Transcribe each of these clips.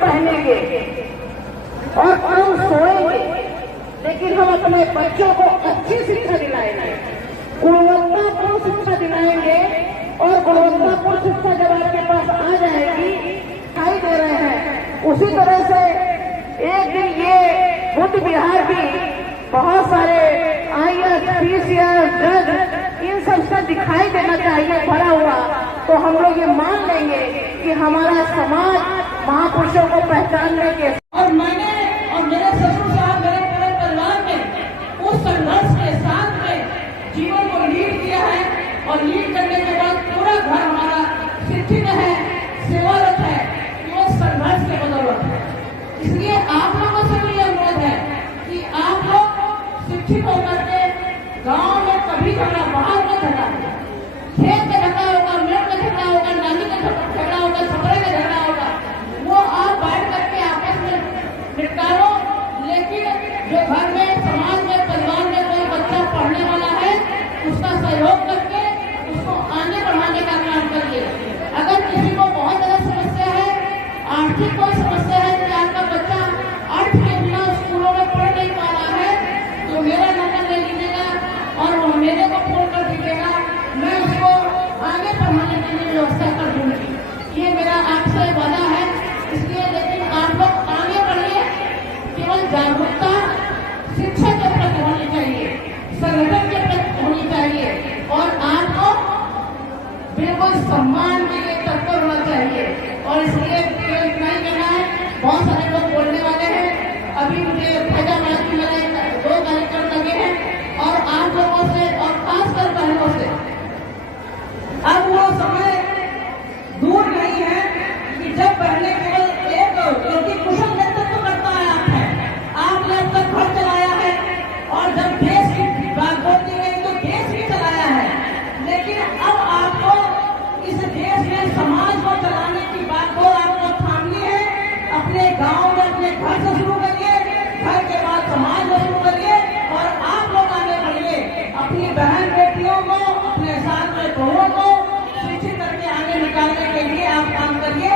पहनेंगे और कम सोएंगे, लेकिन हम अपने बच्चों को अच्छी शिक्षा दिलाएंगे, गुणवत्तापूर्ण शिक्षा दिलाएंगे। और गुणवत्तापूर्ण शिक्षा जब आपके पास आ जाएगी, दिखाई दे रहे हैं, उसी तरह से एक दिन ये बुद्ध विहार भी बहुत सारे IAS, PCS, जज इन सबसे दिखाई देना चाहिए भरा हुआ, तो हम लोग ये मान लेंगे कि हमारा समाज महापुरुषों को पहचानने के। और मैंने और मेरे ससुर साहब, मेरे पूरे परिवार में उस संघर्ष के साथ में जीवन को लीड किया है, और लीड करने के बाद पूरा घर हमारा शिक्षित है, सेवारत है, वो संघर्ष के बदौलत है। इसलिए आप लोगों से भी अनुरोध है कि आप लोग शिक्षित होकर के गांव में कभी झगड़ा बाहर में झगड़ा, खेत में झगड़ा होगा, मेट में झगड़ा होगा, नाली में झगड़ा होगा, छपरे में झगड़ा होगा, वो आप बैठ करके आपस में निपटारो। लेकिन जो घर में, समाज में, परिवार में कोई बच्चा पढ़ने वाला है, उसका सहयोग करके उसको आगे बढ़ाने का काम करिए। अगर किसी को बहुत ज्यादा समस्या है, आर्थिक कोई समस्या है कि आपका बच्चा अर्थ के बिना स्कूलों में पढ़ नहीं पा रहा है, तो मेरा नंबर ले लीजिएगा और वो मेरे को फोन कर दीजिएगा, मैं उसको आगे पढ़ाने के लिए व्यवस्था कर दूंगी। ये मेरा आपसे वादा है। इसलिए लेकिन आप लोग आगे बढ़िए। केवल जागरूकता शिक्षा के प्रति होनी चाहिए, संगठन के प्रति होनी चाहिए, और आपको बिल्कुल सम्मान के लिए तत्पर होना चाहिए। और इसलिए इतना ही कहना है, बहुत सारे लोग बोलने वाले हैं। अभी मुझे फैजाबाद में मेरे 2 कार्यक्रम लगे हैं, और आप लोगों से और खासकर बहनों से अब वो समय दूर नहीं है कि जब बहने केवल एक क्योंकि कुशल नेतृत्व करता है आपने अब तक घर चलाया है, और जब देश की बात होती है तो देश भी चलाया है। लेकिन अब आपको इस देश में समाज को चलाने की बात को आपको थामनी है। अपने गांव में, अपने घर से शुरू करिए, घर के बाद समाज में शुरू करिए, और आप लोग आगे बढ़िए। अपनी बहन बेटियों को, अपने साथ में बहुओं को शिक्षित करके आगे निकालने के लिए आप काम करिए।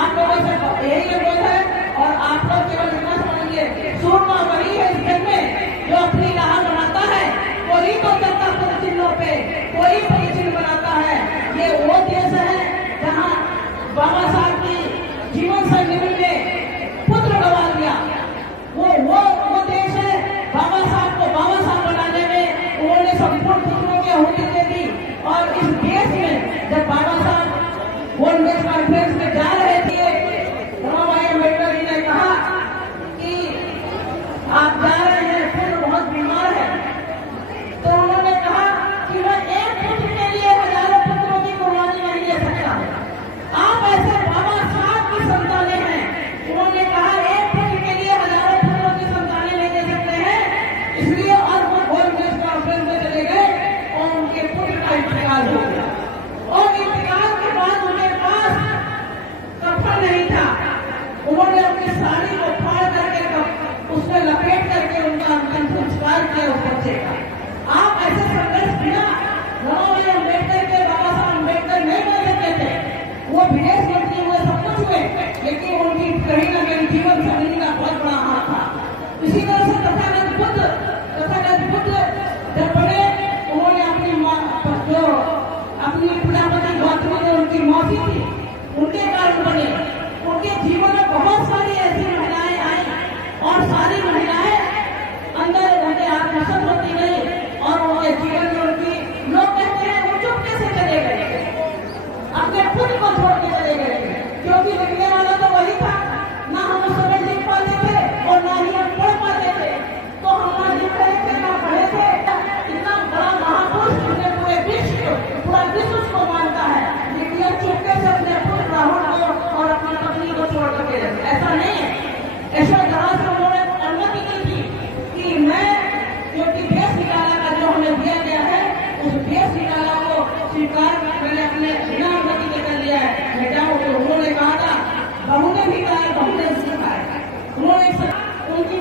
आप लोगों से यही अनुरोध है। और आप लोग केवल इतना समझिए, सूरमा वही है इस जग में जो अपनी राह बनाता है। कोई तो चलता परिचिन्हों पे, कोई परिचिन बनाता है। ये वो देश है जहाँ बाबा साहब की जीवन संजीवनी में पुत्र गवा दिया। वो देश है। बाबा साहब को बाबा साहब बनाने में उन्होंने संपूर्ण पुत्रों की आहुति दे दी। और इस देश में जब बाबा साहब वर्ल्ड नेशनल कॉन्फ्रेंस में जा रहे थे, भाई अम्बेडकर जी ने कहा कि आप जा रहे हैं, पुत्र बहुत बीमार है। तो उन्होंने कहा कि मैं एक पुत्र के लिए हजारों पुत्रों की कुर्बानी नहीं ले सकता। आप ऐसे बाबा साहब की संतानें हैं। उन्होंने कहा एक पुत्र के लिए हजारों पुत्रों की संतानें नहीं दे सकते हैं। इसलिए और वो वर्ल्ड नेशनल कॉन्फ्रेंस में चले गए और उनके पुत्र का इंतकाल हो गया। और इंतकाल के बाद उनके पास कफन नहीं था। उन्होंने अपनी साड़ी को फाड़ करके उसमें लपेट करके उनका अंतिम संस्कार किया उस बच्चे का। आप ऐसे संघर्ष बिना भाई अम्बेडकर के, बाबा साहब अम्बेडकर नहीं कर सकते थे। वो विदेश मंत्री हुए, सब कुछ हुए, लेकिन उनकी कहीं न कहीं जीवन शैली का बहुत बड़ा हाथ था। इसी तरह से तथागत बुद्ध जब बड़े, उन्होंने अपनी जो अपनी प्रजापति गौतमी ने उनकी मौसी थी, उनके कारण बने। उनके जीवन में बहुत सारी ऐसी महिलाएं आई, और सारी महिलाएं अंदर उनके आत्मसत होती गई, और उनके जीवन में उनकी, लोग कहते हैं वो चुप कैसे चले गए, अपने पुत्र को छोड़ के चले गए, क्योंकि लिखने वाला तो वही था। ना हम उस समय लिख पाते थे और ना ही हम पढ़ पाते थे, तो हम ना लिख रहे थे ना पढ़े थे। इतना बड़ा महापुरुष जिसने पूरा विश्व को मानता है, लेकिन चुपके से अपने पुत्र राहुल को और अपनी पत्नी को छोड़ करके रखे। ऐसा नहीं है। यशोधरा से उन्होंने अनुमति दी थी कि मैं, क्योंकि देश निकाला का जो हमें दिया गया है, उस देश निकाला को स्वीकार मैंने अपने बिना अनुमति लेकर लिया है, मैं जाऊँ। तो उन्होंने कहा था, बहू ने भी कहा, बहू ने सिखाया। उन्होंने उनकी